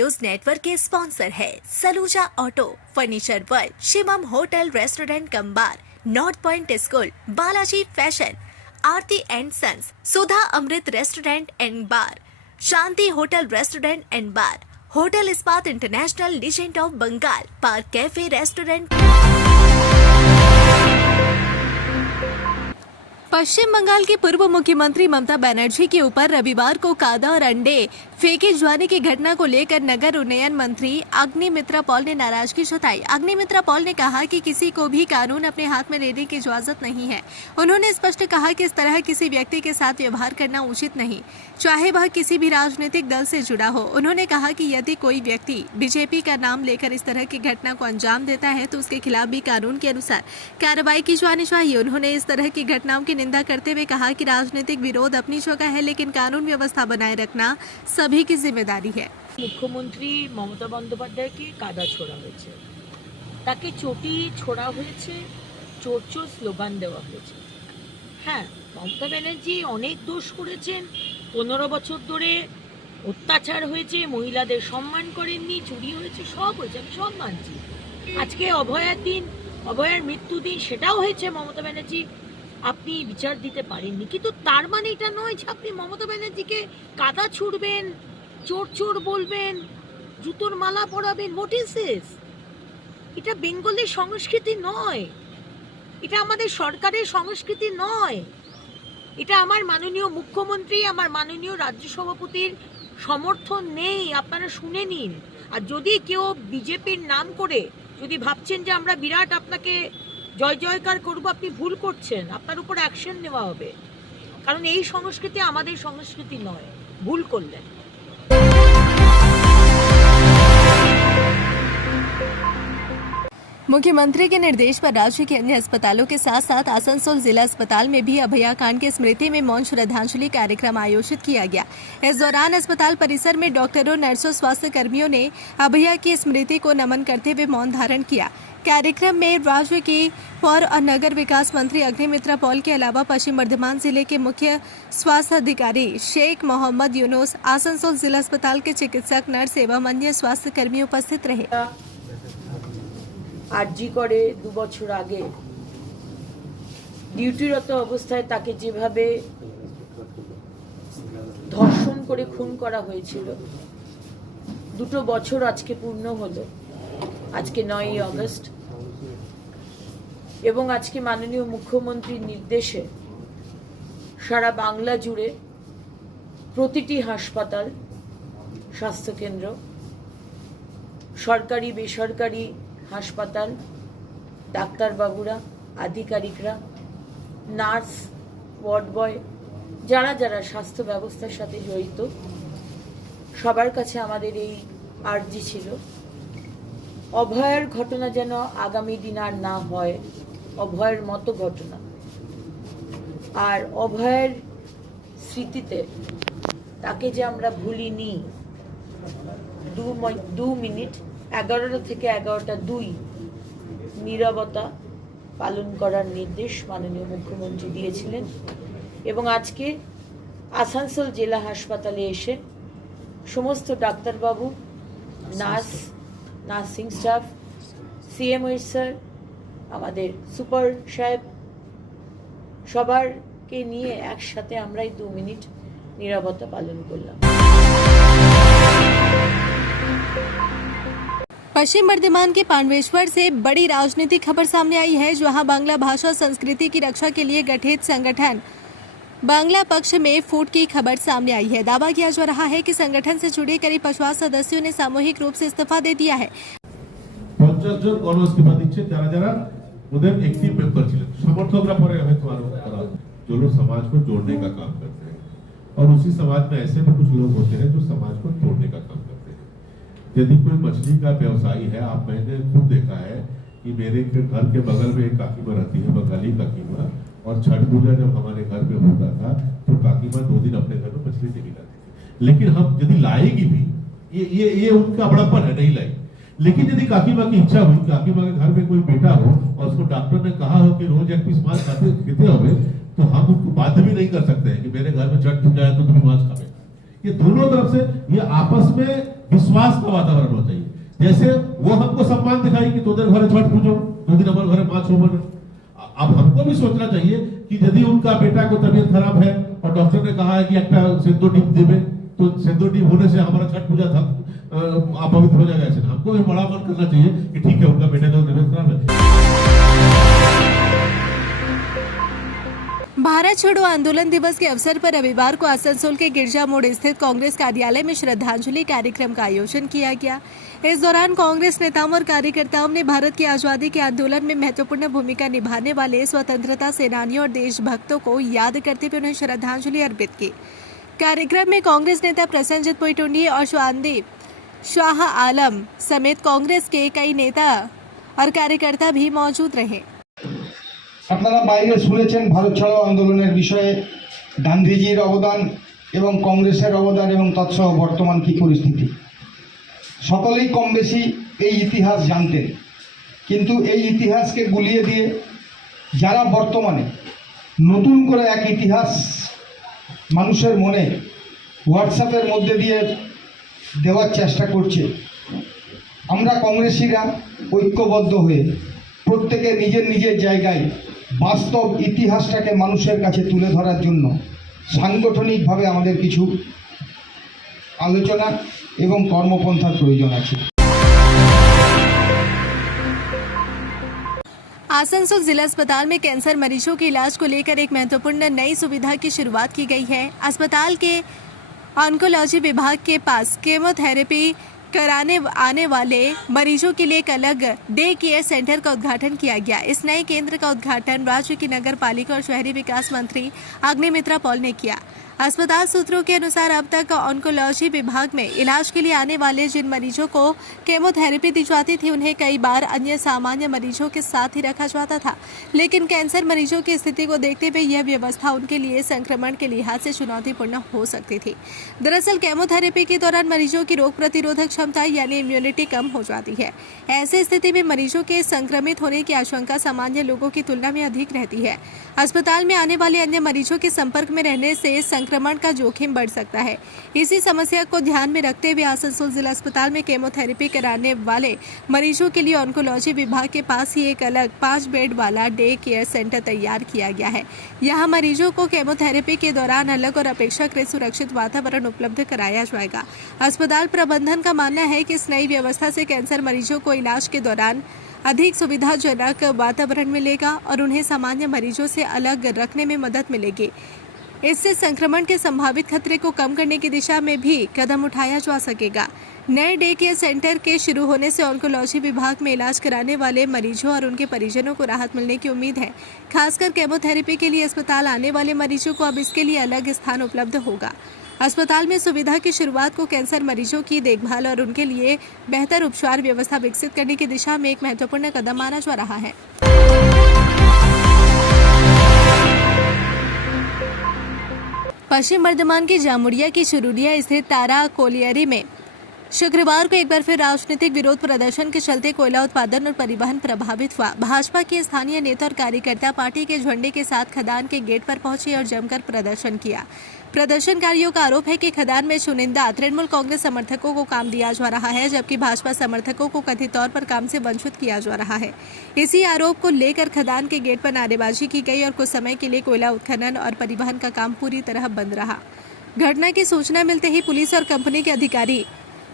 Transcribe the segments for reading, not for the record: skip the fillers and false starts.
News network के sponsor है Saluja auto, furniture world, Shivam hotel restaurant cum bar, north point school, Balaji fashion, Aarti and sons, Sudha Amrit restaurant and bar, Shanti hotel restaurant and bar, hotel Ispat international, legend of Bengal, park cafe restaurant. Paschim Bengal की पूर्व मुख्यमंत्री ममता बनर्जी के ऊपर रविवार को कादा और अंडे फेंके जाने की घटना को लेकर नगर उन्नयन मंत्री अग्निमित्रा पॉल ने नाराजगी जताई। अग्निमित्रा पॉल ने कहा कि किसी को भी कानून अपने हाथ में लेने की इजाजत नहीं है। उन्होंने स्पष्ट कहा कि इस तरह किसी व्यक्ति के साथ व्यवहार करना उचित नहीं, चाहे वह किसी भी राजनीतिक दल से जुड़ा हो। उन्होंने कहा कि यदि कोई व्यक्ति बीजेपी का नाम लेकर इस तरह की घटना को अंजाम देता है तो उसके खिलाफ भी कानून के अनुसार कार्रवाई की जानी चाहिए। उन्होंने इस तरह की घटनाओं की निंदा करते हुए कहा कि राजनीतिक विरोध अपनी जगह है, लेकिन कानून व्यवस्था बनाए रखना सभी की जिम्मेदारी है। মুখ্যমন্ত্রী মমতা বন্দ্যোপাধ্যায়কে কাদা ছোড়া হয়েছে, তাকে চটি ছোড়া হয়েছে, চোর চোর স্লোগান দেওয়া হয়েছে। হ্যাঁ, মমতা ব্যানার্জি অনেক দোষ করেছেন, 15 বছর ধরে অত্যাচার হয়েছে, মহিলাদের সম্মান করেননি, চুরি হয়েছে, সব হয়েছে, আমি সব মানছি। আজকে অভয়ার দিন, অভয়ার মৃত্যু দিন, সেটাও হয়েছে। মমতা ব্যানার্জি আপনি বিচার দিতে পারেননি, কিন্তু তার মানে এটা নয় যে আপনি মমতা ব্যানার্জিকে কাদা ছুড়বেন, চোর চোর বলবেন, জুতোর মালা পরাবেন। What is this? এটা বেঙ্গলের সংস্কৃতি নয়, এটা আমাদের সরকারের সংস্কৃতি নয়, এটা আমার মাননীয় মুখ্যমন্ত্রী, আমার মাননীয় রাজ্য সভাপতির সমর্থন নেই। আপনারা শুনে নিন। আর যদি কেউ বিজেপির নাম করে যদি ভাবছেন যে আমরা বিরাট আপনাকে জয় জয়কার করব, আপনি ভুল করছেন। আপনার উপর অ্যাকশন নেওয়া হবে, কারণ এই সংস্কৃতি আমাদের সংস্কৃতি নয়। ভুল করলেন। मुख्यमंत्री के निर्देश पर राज्य के अन्य अस्पतालों के साथ साथ आसनसोल जिला अस्पताल में भी अभया कांड की स्मृति में मौन श्रद्धांजलि कार्यक्रम आयोजित किया गया। इस दौरान अस्पताल परिसर में डॉक्टरों, नर्सों, स्वास्थ्य कर्मियों ने अभया की स्मृति को नमन करते हुए मौन धारण किया। कार्यक्रम में राज्य के पौर और नगर विकास मंत्री अग्निमित्रा पॉल के अलावा पश्चिम वर्धमान जिले के मुख्य स्वास्थ्य अधिकारी शेख मोहम्मद यूनुस, आसनसोल जिला अस्पताल के चिकित्सक, नर्स एवं अन्य स्वास्थ्य कर्मी उपस्थित रहे। আরজি করে 2 বছর আগে ডিউটিরত অবস্থায় তাকে যেভাবে ধর্ষণ করে খুন করা হয়েছিল, 2 বছর আজকে পূর্ণ হলো। আজকে 9ই আগস্ট, এবং আজকে মাননীয় মুখ্যমন্ত্রীর নির্দেশে সারা বাংলা জুড়ে প্রতিটি হাসপাতাল, স্বাস্থ্যকেন্দ্র, সরকারি বেসরকারি হাসপাতাল, ডাক্তারবাবুরা, আধিকারিকরা, নার্স, ওয়ার্ড বয়, যারা যারা স্বাস্থ্য ব্যবস্থার সাথে জড়িত, সবার কাছে আমাদের এই আর্জি ছিল, অভয়ার ঘটনা যেন আগামী দিন আর না হয়, অভয়ের মতো ঘটনা। আর অভয়ের স্মৃতিতে তাকে যে আমরা ভুলিনি, 2 মিনিট 11টা থেকে 11:02 নীরবতা পালন করার নির্দেশ মাননীয় মুখ্যমন্ত্রী দিয়েছিলেন। এবং আজকে আসানসোল জেলা হাসপাতালে এসে সমস্ত ডাক্তারবাবু, nurse, nursing staff, CMOH sir, আমাদের সুপার সাহেব, সবারকে নিয়ে একসাথে আমরা এই 2 মিনিট নীরবতা পালন করলাম। पश्चिम वर्धमान के पांडवेश्वर से बड़ी राजनीतिक खबर सामने आई है, जहां बांग्ला भाषा संस्कृति की रक्षा के लिए गठित संगठन बांग्ला पक्ष में फूट की खबर सामने आई है। दावा किया जा रहा है कि संगठन से जुड़े करीब 50 सदस्यों ने सामूहिक रूप से इस्तीफा दे दिया है। 50 জন গণ ইস্তিফা দিচ্ছে, যারা যারা ওদের एक्टिव मेंबर ছিলেন। समर्थकরা পরে হয়তো আরো করা, जो लोग समाज को जोड़ने का काम करते हैं, और उसी समाज में ऐसे भी कुछ लोग होते हैं जो समाज को तोड़ने का काम करते हैं। यदि कोई मछली का व्यवसायी है, आप मैंने खुद देखा है कि मेरे घर के बगल में एक काकीमा रहती है, बंगाली काकीमा, और छठ पूजा जब हमारे घर में होता था तो काकीमा 2 दिन अपने घर में मछली नहीं लाती थी। लेकिन हम यदि लाएगी भी, ये उनका बड़प्पन है, नहीं लाई। लेकिन यदि काकीमा की इच्छा हुई, काकीमा के घर में कोई बेटा हो और उसको डॉक्टर ने कहा हो कि रोज 1 पीस मांस खाते हो, तो हम उनको बाध्य भी नहीं कर सकते हैं कि मेरे घर में छठ पूजा है तो तुम मांस खावे। ये दोनों तरफ से ये आपस में विश्वास का वातावरण होना चाहिए। जैसे वो हमको सम्मान दिखाई कि तोদের घरे छठ पूजो, 2 दिन हमारे घरे माछ हो बने। अब हमको भी सोचना चाहिए कि यदि उनका बेटा को तबीयत खराब है और डॉक्टर ने कहा है कि एक सिंदूर टीप देवे, तो सिंदूर टीप होने से हमारा छठ पूजा था अपवित्र हो जाएगा। ऐसे हमको भी बड़ा मन करना चाहिए कि ठीक है, उनका बेटे का तबीयत खराब है। भारत छोड़ो आंदोलन दिवस के अवसर पर रविवार को आसनसोल के गिरजा मोड़ स्थित कांग्रेस कार्यालय में श्रद्धांजलि कार्यक्रम का आयोजन किया गया। इस दौरान कांग्रेस नेताओं और कार्यकर्ताओं ने भारत की आजादी के आंदोलन में महत्वपूर्ण भूमिका निभाने वाले स्वतंत्रता सेनानियों और देशभक्तों को याद करते हुए उन्हें श्रद्धांजलि अर्पित की। कार्यक्रम में कांग्रेस नेता प्रसन्नजीत पोइटुंडी और शांति शाह आलम समेत कांग्रेस के कई नेता और कार्यकर्ता भी मौजूद रहे। আপনারা বাইরে শুনেছেন ভারত ছাড়ো আন্দোলনের বিষয়ে গান্ধীজির অবদান এবং কংগ্রেসের অবদান এবং তৎসহ বর্তমান কি পরিস্থিতি। সকলেই কম বেশি এই ইতিহাস জানতেন, কিন্তু এই ইতিহাসকে গুলিয়ে দিয়ে যারা বর্তমানে নতুন করে এক ইতিহাস মানুষের মনে হোয়াটসঅ্যাপের মধ্যে দিয়ে দেওয়ার চেষ্টা করছে, আমরা কংগ্রেসীরা ঐক্যবদ্ধ হয়ে প্রত্যেকে নিজের নিজের জায়গায় বাস্তব ইতিহাসটাকে মানুষের কাছে তুলে ধরার জন্য সাংগঠনিকভাবে আমাদের কিছু আলোচনা এবং কর্মপন্থার প্রয়োজন আছে। आसनसोल जिला अस्पताल में कैंसर मरीजों के इलाज को लेकर एक महत्वपूर्ण नई सुविधा की शुरुआत की गई है। अस्पताल के ऑन्कोलॉजी विभाग के पास केमोथेरेपी कराने आने वाले मरीजों के लिए एक अलग डे केयर सेंटर का उद्घाटन किया गया। इस नए केंद्र का उद्घाटन राज्य की नगर पालिका और शहरी विकास मंत्री अग्निमित्रा पॉल ने किया। अस्पताल सूत्रों के अनुसार अब तक ऑन्कोलॉजी विभाग में इलाज के लिए आने वाले जिन मरीजों को केमोथेरेपी दी जाती थी, उन्हें कई बार अन्य सामान्य मरीजों के साथ ही रखा जाता था, लेकिन कैंसर मरीजों की स्थिति को देखते हुए यह व्यवस्था उनके लिए संक्रमण के लिहाज से चुनौतीपूर्ण हो सकती थी। दरअसल केमोथेरेपी के दौरान मरीजों की रोग प्रतिरोधक क्षमता यानी इम्यूनिटी कम हो जाती है। ऐसी स्थिति में मरीजों के संक्रमित होने की आशंका सामान्य लोगों की तुलना में अधिक रहती है। अस्पताल में आने वाले अन्य मरीजों के संपर्क में रहने से संक्रमण का जोखिम बढ़ सकता है। इसी समस्या को ध्यान में रखते हुए आसनसोल जिला अस्पताल में केमोथेरेपी कराने वाले मरीजों के लिए ऑन्कोलॉजी विभाग के पास ही एक अलग 5 बेड वाला डे केयर सेंटर तैयार किया गया है। यहाँ मरीजों को केमोथेरेपी के दौरान अलग और अपेक्षाकृत सुरक्षित वातावरण उपलब्ध कराया जाएगा। अस्पताल प्रबंधन का मानना है कि इस नई व्यवस्था से कैंसर मरीजों को इलाज के दौरान अधिक सुविधाजनक वातावरण मिलेगा और उन्हें सामान्य मरीजों से अलग रखने में मदद मिलेगी। इससे संक्रमण के संभावित खतरे को कम करने की दिशा में भी कदम उठाया जा सकेगा। नए डे केयर सेंटर के शुरू होने से ऑन्कोलॉजी विभाग में इलाज कराने वाले मरीजों और उनके परिजनों को राहत मिलने की उम्मीद है। खासकर केमोथेरेपी के लिए अस्पताल आने वाले मरीजों को अब इसके लिए अलग स्थान उपलब्ध होगा। अस्पताल में सुविधा की शुरुआत को कैंसर मरीजों की देखभाल और उनके लिए बेहतर उपचार व्यवस्था विकसित करने की दिशा में एक महत्वपूर्ण कदम माना जा रहा है। पश्चिम बर्धमान के जामुड़िया की शुरूरिया स्थित तारा कोलियरी में शुक्रवार को एक बार फिर राजनीतिक विरोध प्रदर्शन के चलते कोयला उत्पादन और परिवहन प्रभावित हुआ। भाजपा के स्थानीय नेता और कार्यकर्ता पार्टी के झंडे के साथ खदान के गेट पर पहुंचे और जमकर प्रदर्शन किया। प्रदर्शनकारियों का आरोप है कि खदान में चुनिंदा तृणमूल कांग्रेस समर्थकों को काम दिया जा रहा है, जबकि भाजपा समर्थकों को कथित तौर पर काम से वंचित किया जा रहा है। इसी आरोप को लेकर खदान के गेट पर नारेबाजी की गई और कुछ समय के लिए कोयला उत्खनन और परिवहन का काम पूरी तरह बंद रहा। घटना की सूचना मिलते ही पुलिस और कंपनी के अधिकारी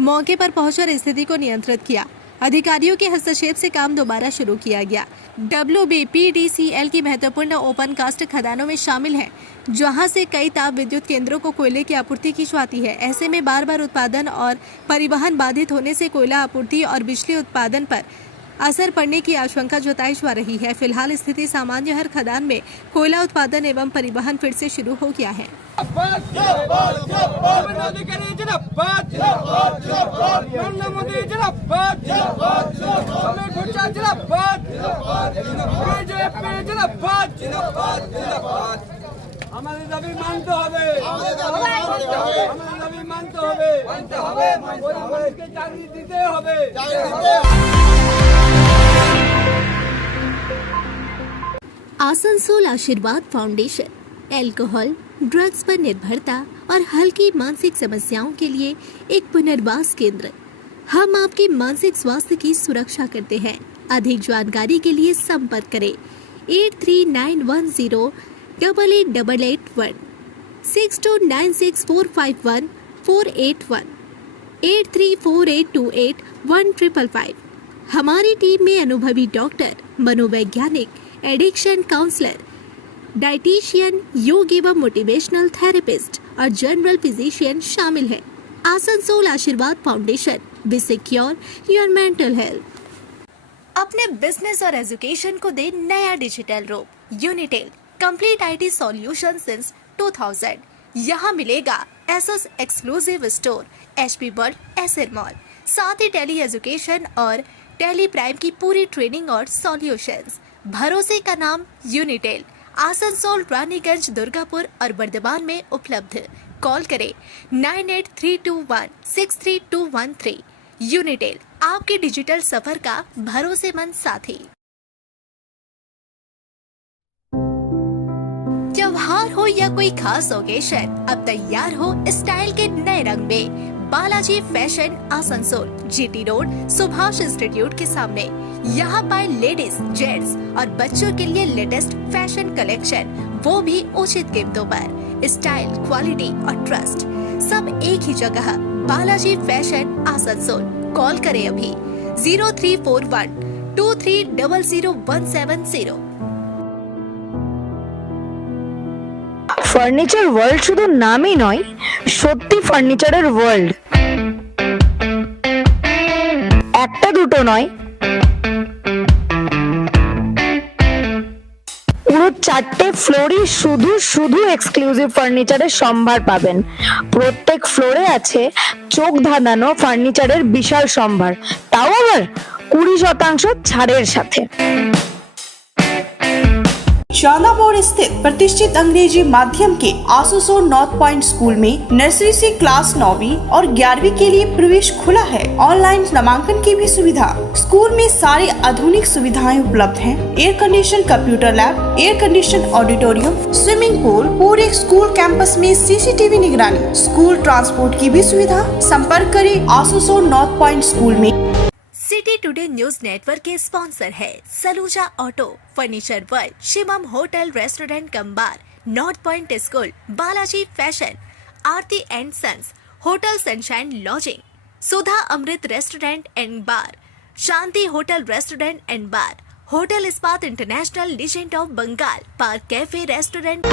मौके पर पहुंचकर स्थिति को नियंत्रित किया। अधिकारियों के हस्तक्षेप से काम दोबारा शुरू किया गया। WBPDCL की महत्वपूर्ण ओपन कास्ट खदानों में शामिल है, जहां से कई ताप विद्युत केंद्रों को कोयले की आपूर्ति की जाती है। ऐसे में बार बार उत्पादन और परिवहन बाधित होने से कोयला आपूर्ति और बिजली उत्पादन पर असर पड़ने की आशंका जताई जा रही है। फिलहाल स्थिति सामान्य हर खदान में कोयला उत्पादन एवं परिवहन फिर से शुरू हो गया है। আমাদের দাবি মানতে হবে, আমাদের দাবি মানতে হবে, পরিবারকে চাকরি দিতে হবে। Asansol Ashirwad foundation alcohol, drugs पर निर्भरता और हल्की मानसिक समस्याओं के लिए एक पुनर्वास केंद्र। हम आपकी मानसिक स्वास्थ्य की सुरक्षा करते हैं। अधिक जानकारी के लिए संपर्क करें 8391088881 6296451481 8348281555। हमारी टीम में अनुभवी डॉक्टर, मनोवैज्ञानिक, एडिक्शन काउंसलर, डाइटिशियन, योग एवं मोटिवेशनल थेरेपिस्ट और जनरल फिजिशियन शामिल है। Asansol Ashirwad foundation, be secure your mental health. अपने बिजनेस और एजुकेशन को दे नया डिजिटल रूप। Unitel complete IT solution since 2000। यहाँ मिलेगा SS exclusive store, HP world, SL mall, साथ ही टेली एजुकेशन और टेली प्राइम की पूरी ट्रेनिंग और सॉल्यूशंस। भरोसे का नाम यूनिटेल। आसनसोल, रानीगंज, दुर्गापुर और वर्धमान में उपलब्ध। कॉल करें 9832163213। यूनिटेल, आपके डिजिटल सफर का भरोसेमंद साथी। त्योहार हो या कोई खास ओकेशन, अब तैयार हो स्टाइल के नए रंग में। Balaji fashion Asansol, GT road, Subhash institute के सामने। यहाँ पाए लेडीज, जेंट्स और बच्चों के लिए लेटेस्ट फैशन कलेक्शन, वो भी उचित कीमतों पर। स्टाइल, क्वालिटी और ट्रस्ट सब एक ही जगह। बालाजी फैशन आसनसोल। कॉल करें अभी 034123000170। ফার্নিচার ওয়ার্ল্ড শুধু নামই নয়, সত্যি ফার্নিচারের ওয়ার্ল্ড। একটা দুটো নয়, পুরো 4টে ফ্লোরই শুধু শুধু এক্সক্লুসিভ ফার্নিচারের সম্ভার পাবেন। প্রত্যেক ফ্লোরে আছে চোখ ধাঁধানো ফার্নিচারের বিশাল সম্ভার, তাও আবার 20% ছাড়ের সাথে। शालामोड़ स्थित प्रतिष्ठित अंग्रेजी माध्यम के आसनसोल नॉर्थ पॉइंट स्कूल में नर्सरी से क्लास 9वीं और 11वीं के लिए प्रवेश खुला है। ऑनलाइन नामांकन की भी सुविधा। स्कूल में सारी आधुनिक सुविधाएं उपलब्ध हैं। Air condition computer lab, air condition auditorium, swimming pool, पूरे स्कूल कैंपस में सीसीटीवी निगरानी, स्कूल ट्रांसपोर्ट की भी सुविधा। संपर्क करें आसनसोल नॉर्थ पॉइंट स्कूल में। सिटी टुडे न्यूज नेटवर्क के स्पॉन्सर है Saluja auto, furniture world, Shivam hotel restaurant cum bar, north point school, Balaji fashion, Aarti and sons, hotel sunshine lodging, Sudha Amrit restaurant and bar, Shanti hotel restaurant and bar, hotel Ispat international, legend of Bengal, park cafe restaurant.